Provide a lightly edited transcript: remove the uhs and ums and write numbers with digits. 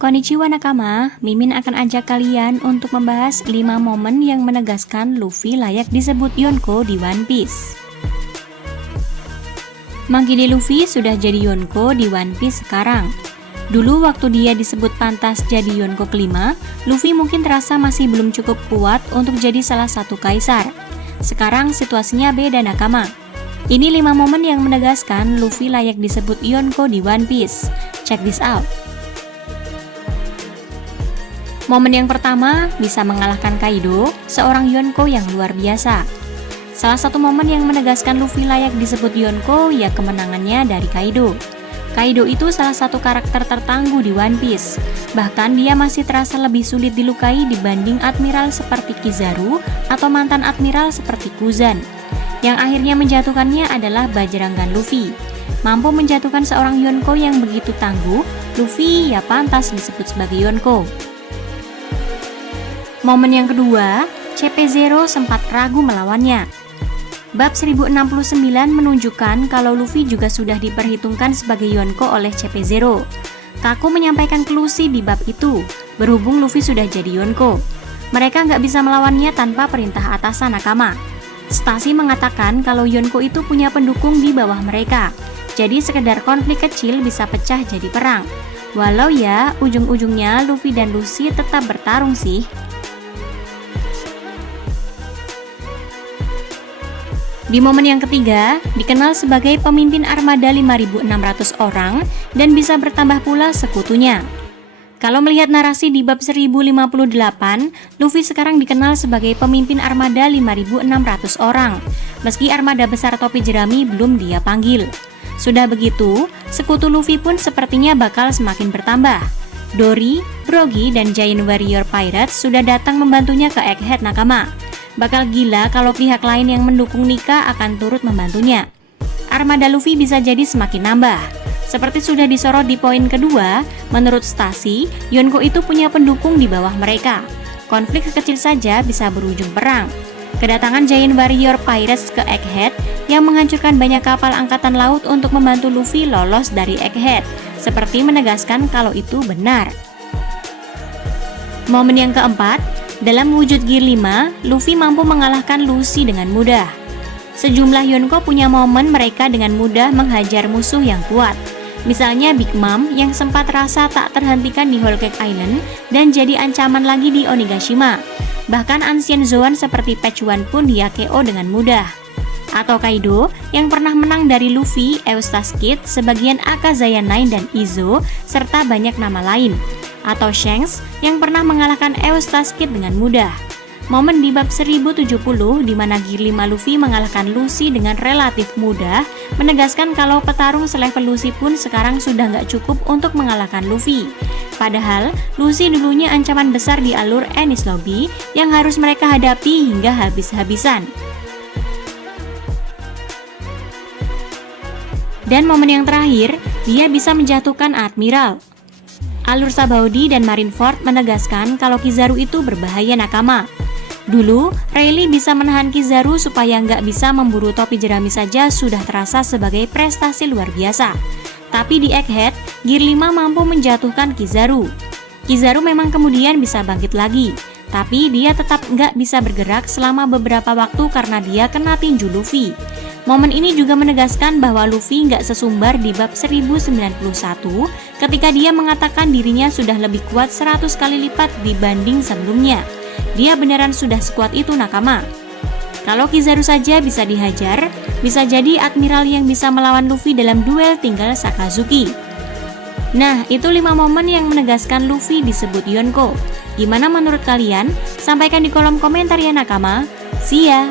Konnichiwa nakama, Mimin akan ajak kalian untuk membahas 5 momen yang menegaskan Luffy layak disebut Yonko di One Piece. Monkey D. Luffy sudah jadi Yonko di One Piece sekarang. Dulu waktu dia disebut pantas jadi Yonko kelima, Luffy mungkin terasa masih belum cukup kuat untuk jadi salah satu kaisar. Sekarang situasinya beda nakama. Ini 5 momen yang menegaskan Luffy layak disebut Yonko di One Piece. Check this out. Momen yang pertama, bisa mengalahkan Kaido, seorang Yonko yang luar biasa. Salah satu momen yang menegaskan Luffy layak disebut Yonko ya kemenangannya dari Kaido. Kaido itu salah satu karakter tertangguh di One Piece. Bahkan dia masih terasa lebih sulit dilukai dibanding admiral seperti Kizaru atau mantan admiral seperti Kuzan. Yang akhirnya menjatuhkannya adalah Bajrangan Luffy. Mampu menjatuhkan seorang Yonko yang begitu tangguh, Luffy ya pantas disebut sebagai Yonko. Momen yang kedua, CP0 sempat ragu melawannya. Bab 1069 menunjukkan kalau Luffy juga sudah diperhitungkan sebagai Yonko oleh CP0. Kaku menyampaikan ke Luffy di bab itu, berhubung Luffy sudah jadi Yonko. Mereka nggak bisa melawannya tanpa perintah atasan nakama. Stasi mengatakan kalau Yonko itu punya pendukung di bawah mereka. Jadi sekedar konflik kecil bisa pecah jadi perang. Walau ya, ujung-ujungnya Luffy dan Lucy tetap bertarung sih. Di momen yang ketiga, dikenal sebagai pemimpin armada 5.600 orang dan bisa bertambah pula sekutunya. Kalau melihat narasi di bab 1058, Luffy sekarang dikenal sebagai pemimpin armada 5.600 orang, meski armada besar topi jerami belum dia panggil. Sudah begitu, sekutu Luffy pun sepertinya bakal semakin bertambah. Dory, Brogy, dan Giant Warrior Pirates sudah datang membantunya ke Egghead nakama. Bakal gila kalau pihak lain yang mendukung Nika akan turut membantunya. Armada Luffy bisa jadi semakin nambah. Seperti sudah disorot di poin kedua, menurut Stasi, Yonko itu punya pendukung di bawah mereka. Konflik kecil saja bisa berujung perang. Kedatangan Giant Warrior Pirates ke Egghead yang menghancurkan banyak kapal angkatan laut untuk membantu Luffy lolos dari Egghead, seperti menegaskan kalau itu benar. Momen yang keempat, dalam wujud Gear 5, Luffy mampu mengalahkan Lucy dengan mudah. Sejumlah Yonko punya momen mereka dengan mudah menghajar musuh yang kuat. Misalnya Big Mom yang sempat rasa tak terhentikan di Whole Cake Island dan jadi ancaman lagi di Onigashima. Bahkan Ancient Zoan seperti Patch One pun dia KO dengan mudah. Atau Kaido yang pernah menang dari Luffy, Eustace Kid, sebagian Akazaya 9 dan Izo, serta banyak nama lain. Atau Shanks yang pernah mengalahkan Eustace Kid dengan mudah. Momen di bab 1070 di mana Gear 5 Luffy mengalahkan Lucy dengan relatif mudah menegaskan kalau petarung selevel Lucy pun sekarang sudah nggak cukup untuk mengalahkan Luffy. Padahal Lucy dulunya ancaman besar di alur Enies Lobby yang harus mereka hadapi hingga habis-habisan. Dan momen yang terakhir, dia bisa menjatuhkan Admiral. Alur Sabaody dan Marineford menegaskan kalau Kizaru itu berbahaya nakama. Dulu, Rayleigh bisa menahan Kizaru supaya nggak bisa memburu topi jerami saja sudah terasa sebagai prestasi luar biasa. Tapi di Egghead, Gear 5 mampu menjatuhkan Kizaru. Kizaru memang kemudian bisa bangkit lagi, tapi dia tetap nggak bisa bergerak selama beberapa waktu karena dia kena tinju Luffy. Momen ini juga menegaskan bahwa Luffy nggak sesumbar di bab 1091 ketika dia mengatakan dirinya sudah lebih kuat 100 kali lipat dibanding sebelumnya. Dia beneran sudah sekuat itu nakama. Kalau Kizaru saja bisa dihajar, bisa jadi Admiral yang bisa melawan Luffy dalam duel tinggal Sakazuki. Nah, itu 5 momen yang menegaskan Luffy disebut Yonko. Gimana menurut kalian? Sampaikan di kolom komentar ya nakama. See ya!